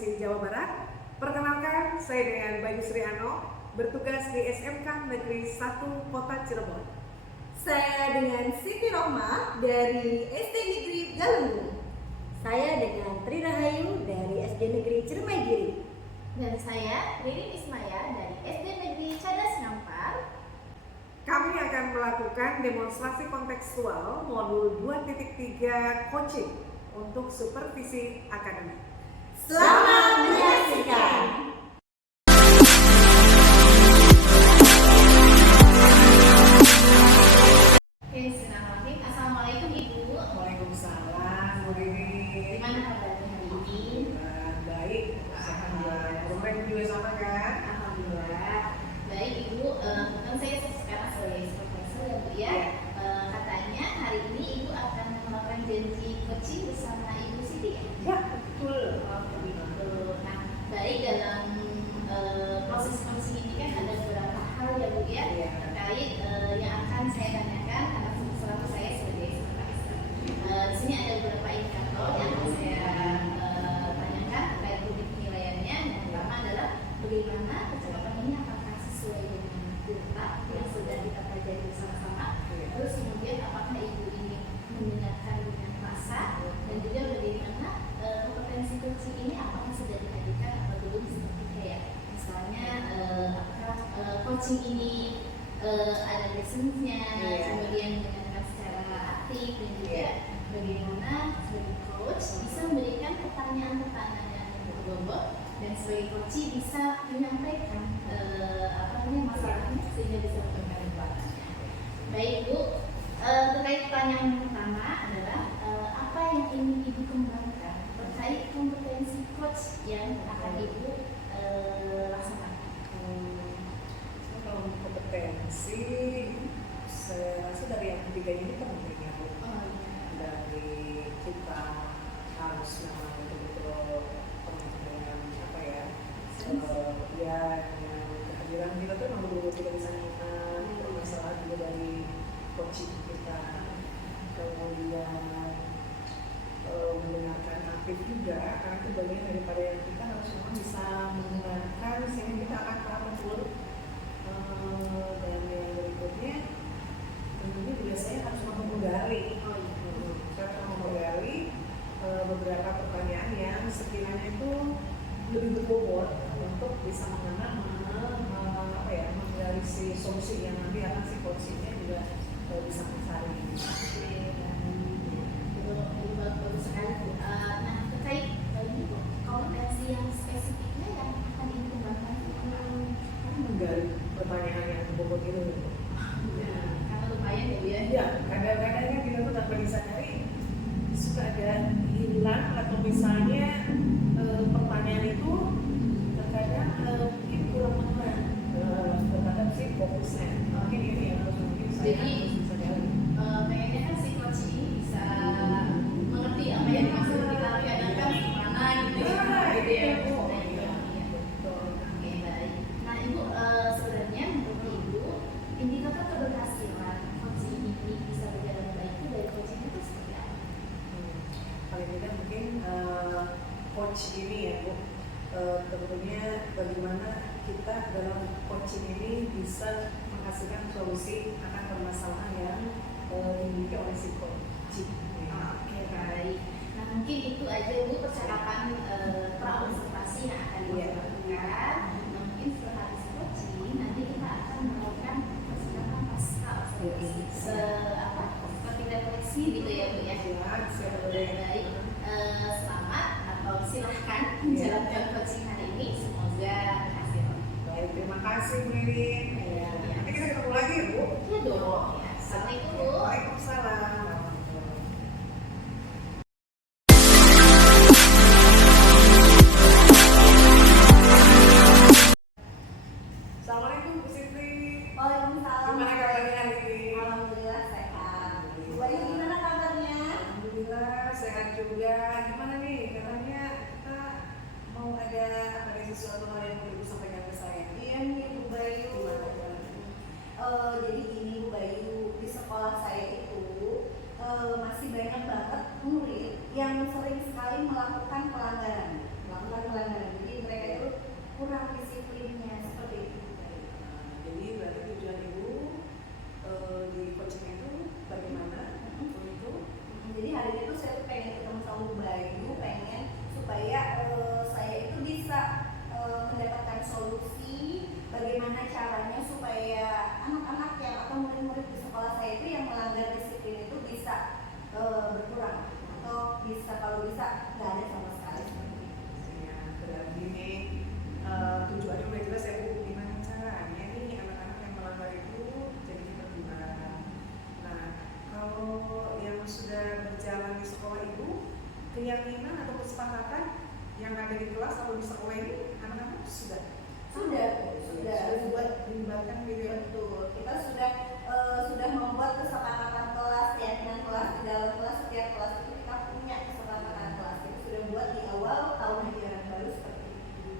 Provinsi Jawa Barat. Perkenalkan, saya dengan Bayu Sriano, bertugas di SMK Negeri 1 Kota Cirebon. Saya dengan Siti Rohmah dari SD Negeri Galunggung. Saya dengan Tri Rahayu dari SD Negeri Ciremai. Dan saya Ririn Ismaya dari SD Negeri Cadas Ngampar. Kami akan melakukan demonstrasi kontekstual modul 2.3 coaching untuk supervisi akademik. Selamat menyaksikan. Bismillahirrahmanirrahim. Assalamualaikum Ibu. Waalaikumsalam, Bu Riri. Gimana kabarnya hari ini? Baik, sehat ya. Rumah juga sama kan? Alhamdulillah. Baik Ibu, kan saya sekarang sebagai supervisor ya Bu ya. Katanya hari ini Ibu akan melakukan janji coaching bersama Ibu Siti ya? Ya, betul. Oh begitu. Nah, baik dalam proses coaching ini kan ada beberapa hal ya Bu ya, Iya. terkait yang akan saya tanyakan atas selama saya sebagai supervisor. Di sini ada beberapa indikator yang akan saya tanyakan terkait unit penilaiannya. Yang pertama adalah bagaimana kecepatan ini apakah sesuai dengan delta yang sudah kita pelajari bersama-sama. Terus kemudian apakah Ibu ini mendengarkan dengan rasa, dan juga bagaimana kompetensi coaching ini apakah sudah dihadirkan atau belum, seperti kayak misalnya apakah coaching ini ada lessons-nya, kemudian mendengarkan secara aktif, dan juga bagaimana sebagai coach bisa memberikan pertanyaan-pertanyaan yang berbobot, dan sebagai coach bisa menyampaikan masalahnya sehingga bisa memberikan jawabannya. Baik Bu, terkait pertanyaan yang pertama adalah apa yang ingin Ibu kembangkan terkait kompetensi coach yang akan Ibu laksanakan? Kalau kompetensi, saya rasa dari yang ketiga ini penting ya Bu. Dari kita harus memang betul-betul dengan apa ya, dengan kehadiran kita tuh memang betul-betul tidak bisa menemukan permasalahan juga dari coaching kita, kemudian mendengarkan aktif juga, karena itu bagian daripada yang kita harus memang bisa mendengarkan sehingga kita akan paham betul. Dan yang berikutnya tentunya juga saya harus mampu menggali, beberapa pertanyaan yang sekiranya itu lebih berbobot untuk bisa menggali si solusi yang nanti akan si coachingnya juga bisa mencari. Itu bagus sekali Bu. Nah, terkait kompetensi yang spesifiknya yang akan Ibu kembangkan Menggali pertanyaan yang berbobot itu. karena lumayan ya Bu ya. Ya, kadang-kadang kan kita tuh tanpa disadari suka ada hilang, atau misalnya pertanyaan itu terkadang mungkin kurang mengenal terhadap si fokusnya. Mungkin ini yang harus saya Jadi, harus bisa gali. pengennya kan si coach ini bisa mengerti apa yang maksud kita kadang-kadang mana gitu ya. Gitu ya Bu. Nah, itu ya. Betul. Oke, baik. Nah Ibu, sebenarnya menurut Ibu indikator keberhasilan coaching ini bisa berjalan baik itu dari coaching itu seperti apa? Paling tidak mungkin coach ini ya Bu, tentunya bagaimana kita dalam coaching ini bisa menghasilkan solusi akan permasalahan yang dimiliki oleh si coach. Oke, baik. Nah mungkin itu aja Bu percakapan pra-observasi yang akan dilakukan. Nah, mungkin setelah habis coaching nanti kita akan melakukan persiapan pasca observasi. Seperti refleksi gitu ya Bu ya. Baik. Selamat atau silahkan menjalankan coaching hari ini. Semoga berhasil. Baik, terima kasih Bu Ririn. Nanti kita ketemu lagi ya Bu. Iya dong. Ya. Assalamualaikum Bu. Waalaikumsalam. Assalamualaikum Bu Siti. Waalaikumsalam. Gimana kabarnya hari ini? Alhamdulillah sehat. Bu Bayu gimana kabarnya? Alhamdulillah sehat juga. Gimana nih? Katanya kita mau ada sesuatu hal yang mau Ibu sampaikan ke saya. Iya nih Bu Bayu. Gimana? Jadi gini Bu Bayu, di sekolah saya itu masih banyak banget murid yang sering sekali melakukan pelanggaran melakukan pelanggaran. Jadi mereka itu kurang disiplinnya seperti itu. Jadi berarti tujuan ibu di coaching itu bagaimana untuk Jadi hari itu saya tuh pengen ketemu sama Bu Bayu, pengen supaya saya itu bisa mendapatkan solusi bagaimana caranya supaya anak-anak yang atau murid-murid di sekolah saya itu yang melanggar disiplin itu bisa berkurang atau bisa kalau bisa nggak ada sama sekali seperti itu. ya, berarti ini tujuannya udah jelas ya Bu, gimana caranya nih anak-anak yang melanggar itu jadi terlibat. Nah, kalau yang sudah berjalan di sekolah ibu, keyakinan atau kesepakatan yang ada di kelas atau di sekolah ini anak-anak sudah buat melibatkan gitu ya. Betul, kita sudah membuat kesepakatan kelas, keyakinan kelas di dalam kelas. Setiap kelas itu kita punya kesepakatan kelas, itu sudah buat di awal tahun ajaran baru seperti itu.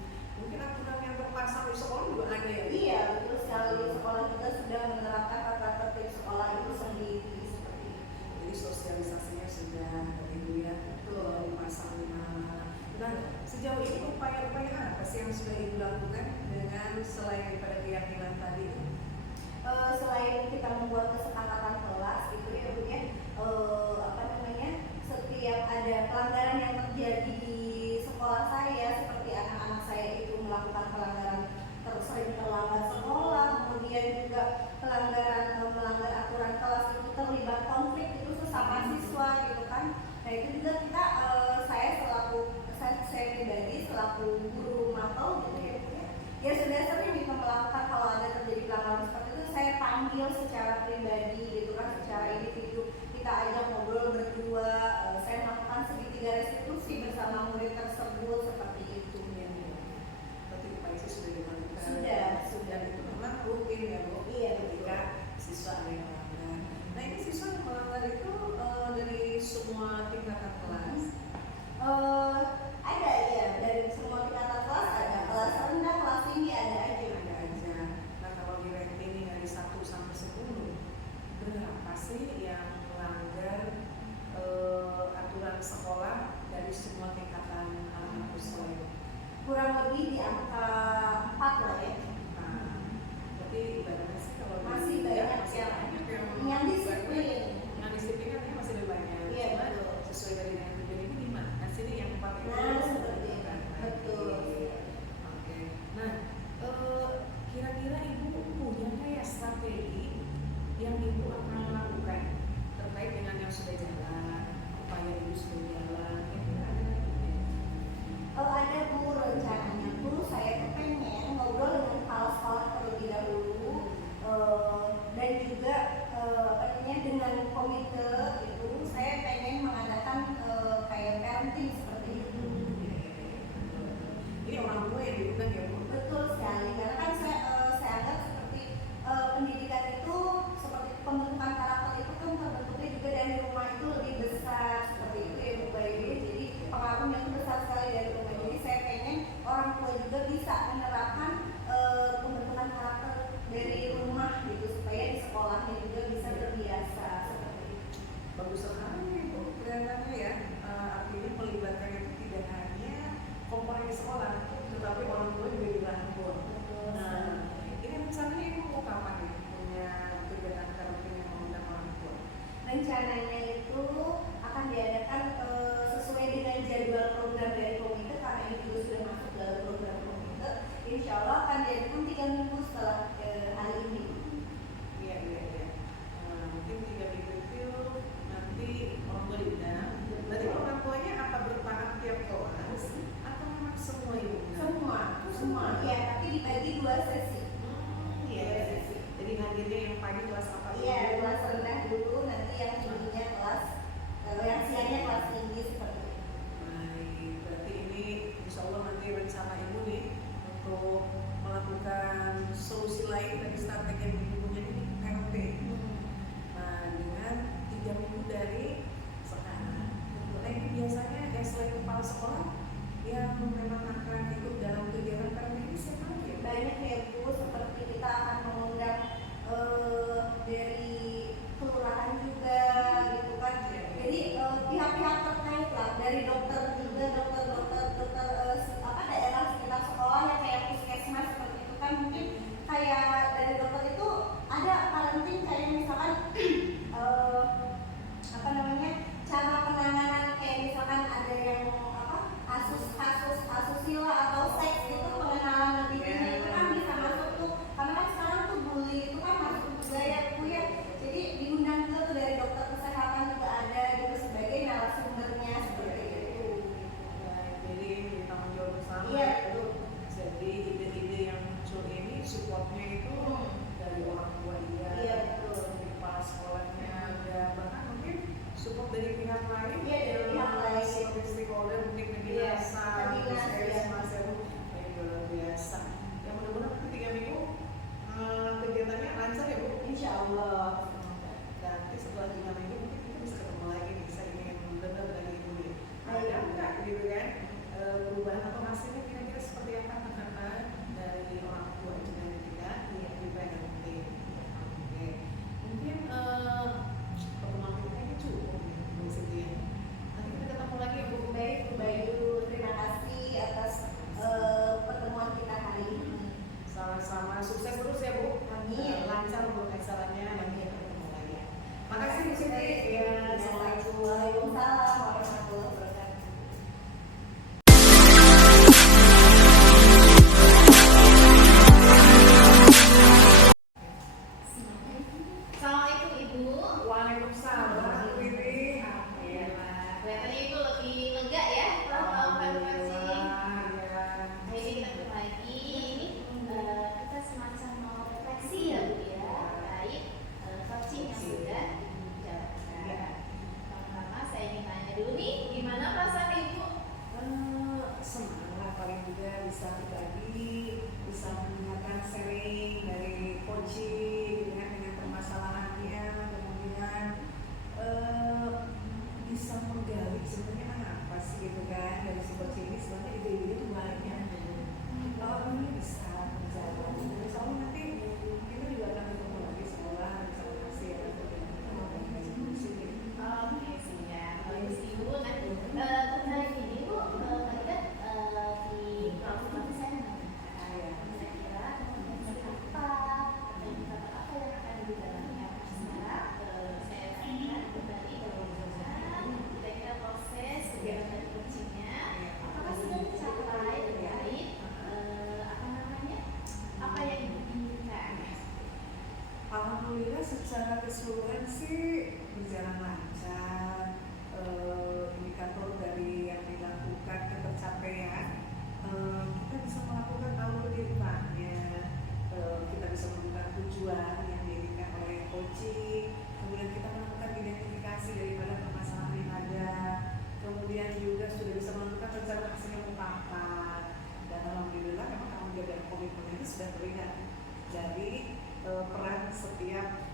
Mungkin aturan yang terpasang di sekolah juga ada ya. Iya, betul sekali. Sekolah juga sudah menerapkan tata tertib sekolah itu sendiri seperti itu. Jadi sosialisasinya sudah ibu ya, dipasang di mana. Nah, sejauh ini upaya-upaya apa sih yang sudah ibu lakukan dengan selain daripada keyakinan tadi? Selain kita membuat kesepakatan kelas itu ya Bu ya, setiap ada pelanggaran yang terjadi di sekolah saya, seperti anak-anak saya itu melakukan pelanggaran sering terlambat sekolah, kemudian juga melanggar aturan kelas itu terlibat konflik itu sesama siswa gitu kan. Nah itu juga kita saya pribadi selaku guru mapel gitu ya Bu ya sudah sering gitu melakukan kalau ada terjadi pelanggaran seperti itu saya panggil secara pribadi gitu kan, secara individu kita ajak ngobrol berdua, saya melakukan segitiga restitusi bersama murid tersebut seperti itu ya Bu. Berarti upaya itu sudah dilakukan. Sudah. Dan itu memang rutin ya Bu. Iya, ketika siswa ada yang melanggar. Nah ini siswa yang melanggar itu dari semua tingkatan kelas. Ada ya, dari semua tingkatan kelas ada, kelas rendah, kelas tinggi ada aja. Ada aja. Nah kalau di ranking dari 1 sampai 10 berapa sih yang melanggar aturan sekolah dari semua tingkatan anak sekolah itu? Kurang lebih di angka 4 lah ya. Nah, berarti ibaratnya sih kalau Masih di- banyak masih yang banyak yang disiplin. Yang disiplin kan masih lebih banyak. Iya, Cuma betul. sesuai dari dengan tujuan ini di mana? Nah sini yang 4 itu. Nah, seperti itu. Betul. Oke. Nah, kira-kira ibu punya nggak ya strategi yang ibu akan lakukan terkait dengan yang sudah jalan, upaya ibu sudah jalan, kira-kira ada nggak ibu? Ada Bu rencananya tuh saya tuh pengen ngobrol dengan kepala sekolah terlebih dahulu, dan juga dengan komite itu saya pengen mengadakan kayak parenting seperti itu. Ini orang tua yang diundang ya Bu? Betul sekali, karena kan saya anggap seperti pendidikan itu seperti pembentukan karakter itu kan terbentuknya juga dari rumah itu lebih besar seperti itu ya Bu Bayu. Jadi pengaruhnya itu besar sekali dari rumah. Jadi saya pengen orang tua juga bisa menerapkan pembentukan karakter dari rumah gitu supaya di sekolahnya juga bisa terbiasa seperti itu. Bagus sekali Bu, kelihatannya ya. Artinya melibatkan itu tidak hanya komponen di sekolah, tetapi orang tua juga dirangkul. Nah, ini rencananya ibu mau kapan ya punya kegiatan karantina yang mengundang orang tua? Rencananya itu akan diadakan sesuai dengan jadwal program dari komite, karena ini juga sudah masuk dalam program komite. Insya Allah akan diadakan 3 minggu setelah hari ini. Iya. Mungkin 3 minggu itu nanti orang tua diundang. Berarti orang tuanya apa bertahap tiap kelas atau memang semua ibu? Semua ya, tapi dibagi 2 sesi. Iya. Jadi hadirnya yang pagi kelas apa? Iya, kelas rendah dulu, nanti yang tingginya kelas yang siangnya kelas tinggi seperti itu. Baik, berarti ini insya Allah nanti rencana ibu nih untuk melakukan solusi lain dari strategi yang ibu punya ini PLT. Nah, dengan 3 minggu dari sekarang. Nah, ini biasanya selain kepala sekolah yang memang akan ikut dalam kegiatan PLT ini siapa lagi ya? Banyak ya Bu, seperti kita akan mengundang dari kelurahan juga gitu kan. Jadi pihak-pihak terkait lah, dari dokter juga, dokter keseluruhan sih berjalan lancar. Indikator dari yang dilakukan ketercapaian, kita bisa melakukan algoritmanya, kita bisa menemukan tujuan yang diinginkan oleh coaching, kemudian kita menemukan identifikasi daripada permasalahan yang ada, kemudian juga sudah bisa menentukan rencana aksi yang mufakat, dan alhamdulillah memang tanggung jawab dan komitmen itu sudah terlihat dari peran setiap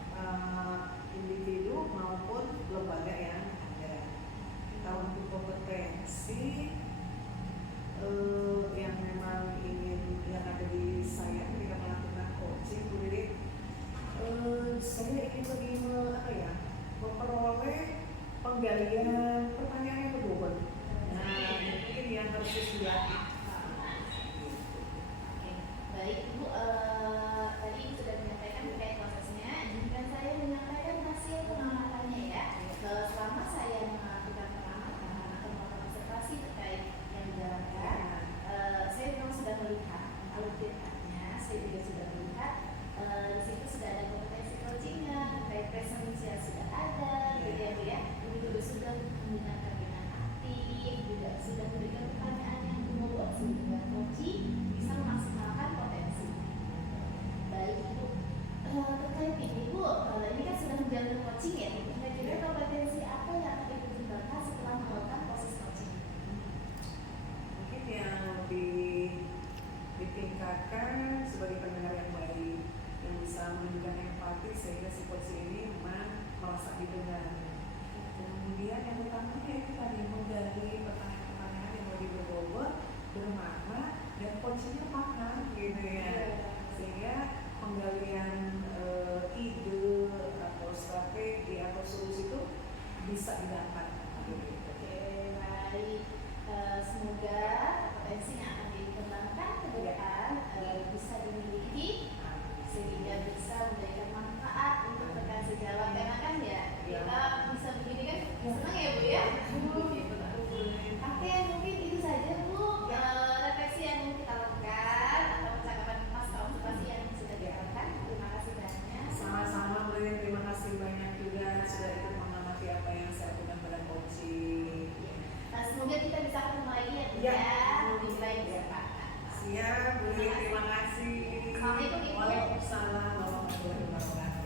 individu maupun lembaga yang ada. Kita untuk kompetensi yang memang ingin yang ada di saya ketika melakukan coaching, Bu Lilit, saya ingin lebih memperoleh penggalian pertanyaan yang berbobot. Nah, mungkin yang harus dilatih. Oke, baik Bu, tadi sudah menyampaikan terkait prosesnya. Izinkan saya menyampaikan hasil pengamatannya ya. Selama saya melakukan pengamatan atau melakukan observasi terkait yang dijalankan, saya memang sudah melihat algoritmanya, saya juga sudah melihat di situ sudah ada kompetensi coachingnya, terkait presensinya sudah ada, gitu ya Bu ya. Juga sudah menggunakan dengan aktif, juga sudah memberikan pertanyaan yang membuat sehingga coaching bisa memaksimalkan potensi. Baik Bu, terkait ini Bu, ini kan sudah menjalani coaching ya. Kira-kira kompetensi apa yang akan dipertimbangkan setelah melakukan proses coaching? Mungkin yang ditingkatkan sebagai pendengar yang baik, yang bisa menunjukkan empati sehingga si coach ini memang merasa didengar. Kemudian yang utamanya itu tadi menggali pertanyaan-pertanyaan yang lebih berbobot, bermakna, dan coachnya paham gitu ya, sehingga penggalian ide atau strategi atau solusi itu bisa didapat. Oke, baik. Semoga potensi yang akan dikembangkan ke depan bisa dimiliki sehingga bisa memberikan manfaat untuk rekan sejawat, karena kan ya kita bisa begini kan senang ya Bu ya. Oke, mungkin itu saja Bu refleksi yang kita lakukan atau percakapan pasca observasi yang sudah dilakukan. Terima kasih banyak. Sama-sama, Bu Lilit, terima kasih banyak juga sudah ikut mengamati apa yang saya lakukan pada coaching. Semoga kita bisa ketemu lagi ya Bu Ya. ya di lain kesempatan. Siap, Bu Lilit, terima kasih. Assalamualaikum, Ibu. Waalaikumsalam warahmatullahi wabarakatuh.